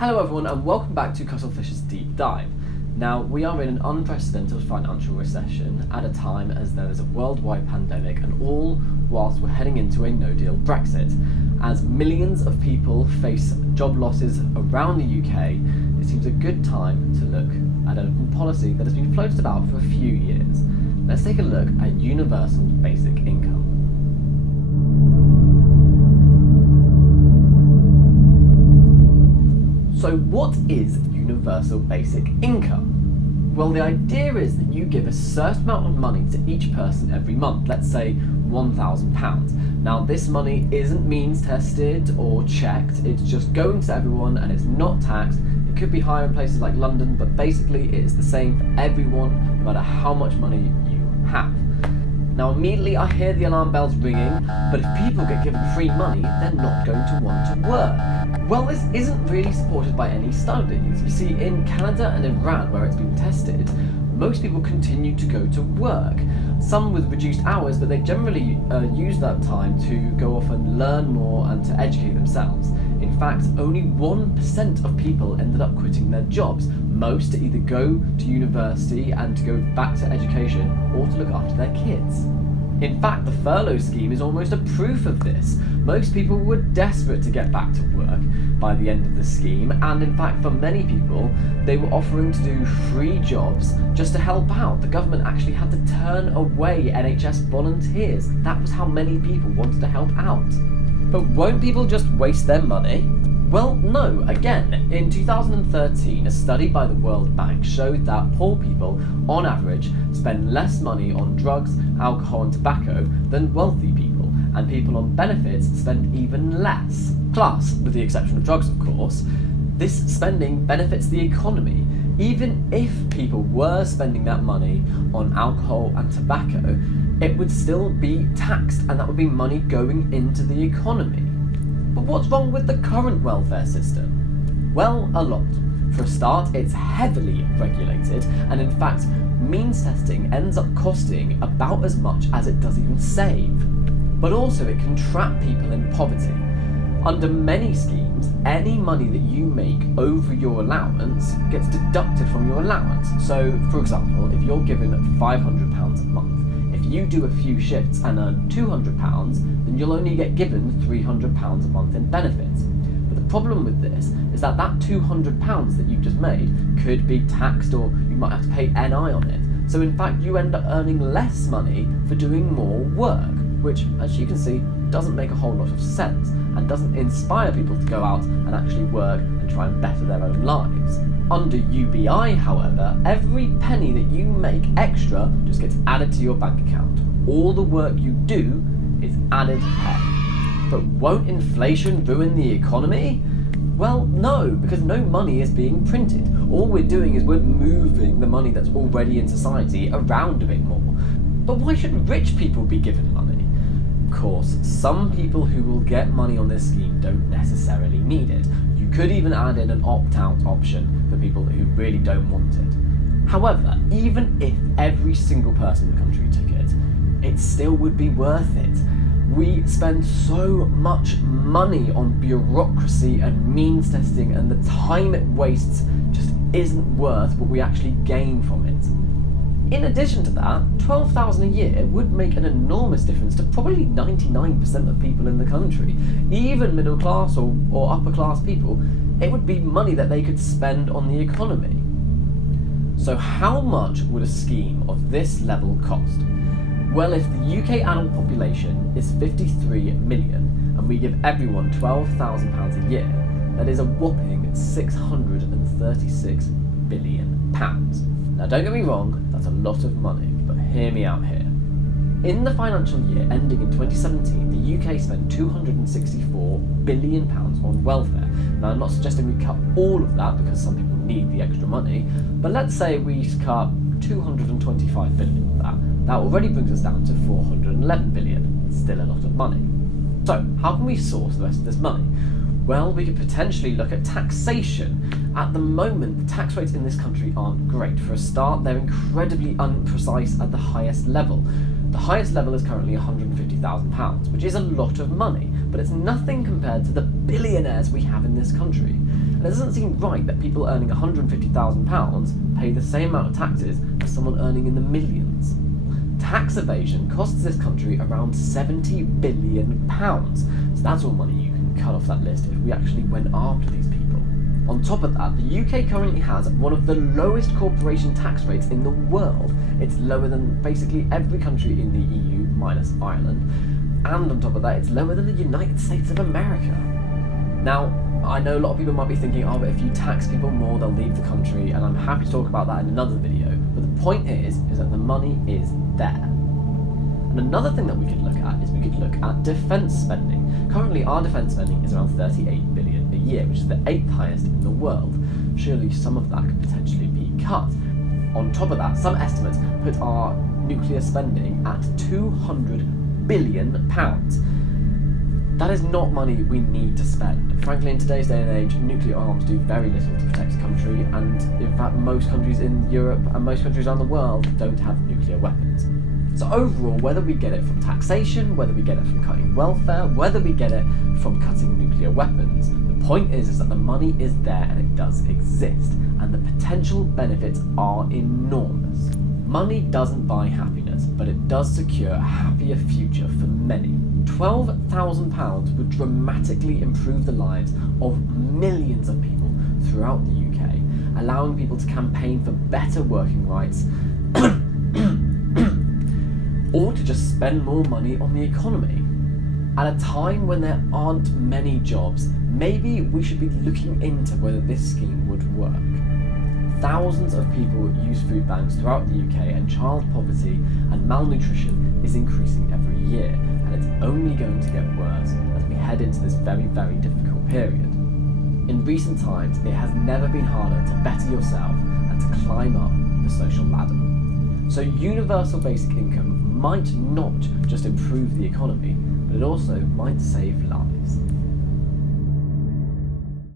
Hello everyone and welcome back to Cuttlefish's Deep Dive. Now, we are in an unprecedented financial recession at a time as there is a worldwide pandemic, and all whilst we're heading into a no-deal Brexit. As millions of people face job losses around the UK, it seems a good time to look at a policy that has been floated about for a few years. Let's take a look at universal basic income. So what is universal basic income? Well, the idea is that you give a certain amount of money to each person every month, let's say £1,000. Now, this money isn't means tested or checked, it's just going to everyone and it's not taxed. It could be higher in places like London, but basically it is the same for everyone, no matter how much money you have. Now, immediately I hear the alarm bells ringing, but if people get given free money, they're not going to want to work. Well, this isn't really supported by any studies. You see, in Canada and Iran, where it's been tested, most people continue to go to work. Some with reduced hours, but they generally use that time to go off and learn more and to educate themselves. In fact, only 1% of people ended up quitting their jobs. Most to either go to university and to go back to education or to look after their kids. In fact, the furlough scheme is almost a proof of this. Most people were desperate to get back to work by the end of the scheme, and in fact for many people, they were offering to do free jobs just to help out. The government actually had to turn away NHS volunteers. That was how many people wanted to help out. But won't people just waste their money? Well, no. Again, in 2013, a study by the World Bank showed that poor people, on average, spend less money on drugs, alcohol and tobacco than wealthy people, and people on benefits spend even less. Plus, with the exception of drugs of course, this spending benefits the economy. Even if people were spending that money on alcohol and tobacco, it would still be taxed, and that would be money going into the economy. But what's wrong with the current welfare system? Well, a lot. For a start, it's heavily regulated, and in fact, means testing ends up costing about as much as it does even save. But also, it can trap people in poverty. Under many schemes, any money that you make over your allowance gets deducted from your allowance. So, for example, if you're given £500 a month, if you do a few shifts and earn £200, then you'll only get given £300 a month in benefits. But the problem with this is that that £200 that you've just made could be taxed, or you might have to pay NI on it. So in fact, you end up earning less money for doing more work, which, as you can see, doesn't make a whole lot of sense and doesn't inspire people to go out and actually work and try and better their own lives. Under UBI, however, every penny that you make extra just gets added to your bank account. All the work you do is added pay. But won't inflation ruin the economy? Well, no, because no money is being printed. All we're doing is we're moving the money that's already in society around a bit more. But why should rich people be given money? Of course, some people who will get money on this scheme don't necessarily need it. You could even add in an opt-out option for people who really don't want it. However, even if every single person in the country took it, it still would be worth it. We spend so much money on bureaucracy and means testing, and the time it wastes just isn't worth what we actually gain from it. In addition to that, £12,000 a year would make an enormous difference to probably 99% of people in the country. Even middle class or upper class people, it would be money that they could spend on the economy. So how much would a scheme of this level cost? Well, if the UK adult population is 53 million and we give everyone £12,000 a year, that is a whopping £636 billion. Now, don't get me wrong, that's a lot of money, but hear me out here. In the financial year ending in 2017, the UK spent £264 billion on welfare. Now, I'm not suggesting we cut all of that because some people need the extra money, but let's say we cut £225 billion of that. That already brings us down to £411 billion. It's still a lot of money. So, how can we source the rest of this money? Well, we could potentially look at taxation. At the moment, the tax rates in this country aren't great. For a start, they're incredibly imprecise at the highest level. The highest level is currently £150,000, which is a lot of money, but it's nothing compared to the billionaires we have in this country. And it doesn't seem right that people earning £150,000 pay the same amount of taxes as someone earning in the millions. Tax evasion costs this country around £70 billion, so that's all money you can cut off that list if we actually went after these people. On top of that, the UK currently has one of the lowest corporation tax rates in the world. It's lower than basically every country in the EU minus Ireland, and on top of that, it's lower than the United States of America. Now, I know a lot of people might be thinking, oh, but if you tax people more, they'll leave the country, and I'm happy to talk about that in another video, but the point is that the money is there. And another thing that we could look at is we could look at defence spending. Currently, our defence spending is around $38 billion a year, which is the 8th highest in the world. Surely some of that could potentially be cut. On top of that, some estimates put our nuclear spending at £200 billion. That is not money we need to spend. Frankly, in today's day and age, nuclear arms do very little to protect a country, and in fact, most countries in Europe and most countries around the world don't have nuclear weapons. So overall, whether we get it from taxation, whether we get it from cutting welfare, whether we get it from cutting nuclear weapons, the point is that the money is there and it does exist, and the potential benefits are enormous. Money doesn't buy happiness, but it does secure a happier future for many. £12,000 would dramatically improve the lives of millions of people throughout the UK, allowing people to campaign for better working rights or to just spend more money on the economy. At a time when there aren't many jobs, maybe we should be looking into whether this scheme would work. Thousands of people use food banks throughout the UK, and child poverty and malnutrition is increasing every year, and it's only going to get worse as we head into this very, very difficult period. In recent times, it has never been harder to better yourself and to climb up the social ladder. So universal basic income might not just improve the economy, but it also might save lives.